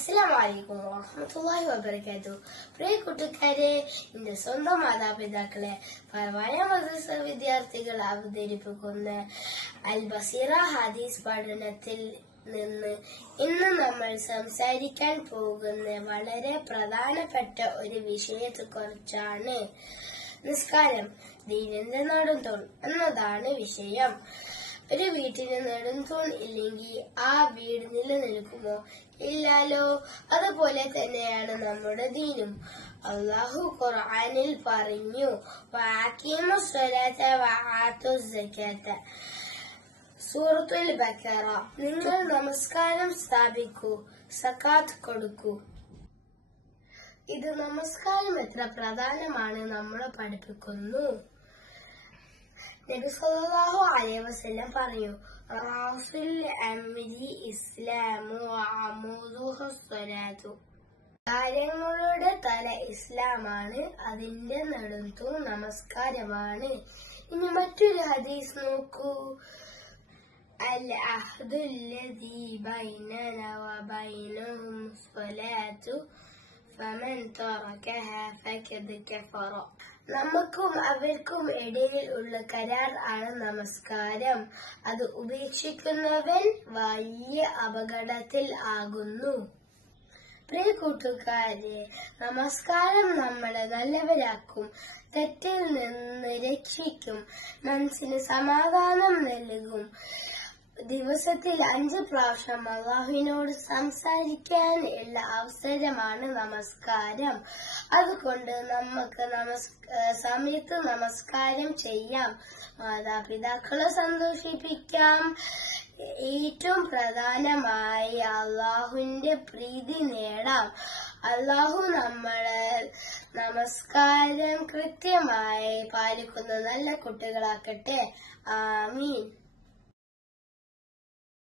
അസ്സലാമു അലൈക്കും വറഹ്മത്തുള്ളാഹി വബറകാതുഹു. പ്രിയ കൂട്ടുകാരെ, എന്റെ സ്വന്തം മാതാപിതാക്കളെ, പരമായ മദ്രസ വിദ്യാർത്ഥികൾ അവതരിപ്പിക്കുന്ന അൽ ബസീറ ഹദീസ് പഠനത്തിൽ നിന്ന് ഇന്ന് നമ്മൾ സംസാരിക്കാൻ പോകുന്ന വളരെ പ്രധാനപ്പെട്ട ഒരു വിഷയത്തെക്കുറിച്ചാണ്. നിസ്കാരം ദീനിന്റെ നെടുംതൂൺ എന്നതാണ് വിഷയം. ഒരു വീട്ടിന് നെടുംതൂൺ ഇല്ലെങ്കിൽ ആ വീട് നിലനിൽക്കുമോ? ഇല്ലാലോ. അതുപോലെ തന്നെയാണ് നമ്മുടെ ദീനും. അല്ലാഹു ഖുർആനിൽ പറഞ്ഞു, വഅഖീമുസ് സ്വലാത്ത വആത്തുസ് സകാത്ത. സൂറത്തുൽ ബഖറ. നിങ്ങൾ നമസ്കാരം സ്ഥാപിക്കൂ, സകാത്ത് കൊടുക്കൂ. ഇത് നമസ്കാരം എത്ര പ്രധാനമാണ് നമ്മളെ പഠിപ്പിക്കുന്നു. നബി സല്ലല്ലാഹു അലൈഹി വസല്ലം പറഞ്ഞു, റാസുൽ അംരി ഇസ്ലാമു വഅമൂദുഹു സ്വലാത്തു. കാര്യങ്ങളുടെ തല ഇസ്ലാമാണ്, അതിന്റെ നെടുംതൂൺ നമസ്കാരമാണ്. ഇനി മറ്റൊരു ഹദീസ് നോക്കൂ. അൽ അഹ്ദുല്ലദീ ബൈനനാ വബൈനഹും സ്വലാത്തു ഫമൻ തറകഹാ ഫഖദ് കഫറ. നമുക്കും അവർക്കും ഇടയിൽ ഉള്ള കരാർ ആണ് നമസ്കാരം. അത് ഉപേക്ഷിക്കുന്നവൻ വലിയ അപകടത്തിൽ ആകുന്നു. പ്രിയ കൂട്ടുകാരെ, നമസ്കാരം നമ്മളെ നല്ലവരാക്കും, തെറ്റിൽ നിന്ന് രക്ഷിക്കും, മനസ്സിന് സമാധാനം നൽകും. ദിവസത്തിൽ 5 പ്രാവശ്യം അല്ലാഹുവിനോട് സംസാരിക്കാൻ ഉള്ള അവസരമാണ് നമസ്കാരം. അതുകൊണ്ട് നമുക്ക് സമയത്ത് നമസ്കാരം ചെയ്യാം, മാതാപിതാക്കളെ സന്തോഷിപ്പിക്കാം. ഏറ്റവും പ്രധാനമായി അല്ലാഹുവിന്റെ പ്രീതി നേടാം. അല്ലാഹു നമ്മളെ നമസ്കാരം കൃത്യമായി പാലിക്കുന്ന നല്ല കുട്ടികളാക്കട്ടെ. ആമീൻ.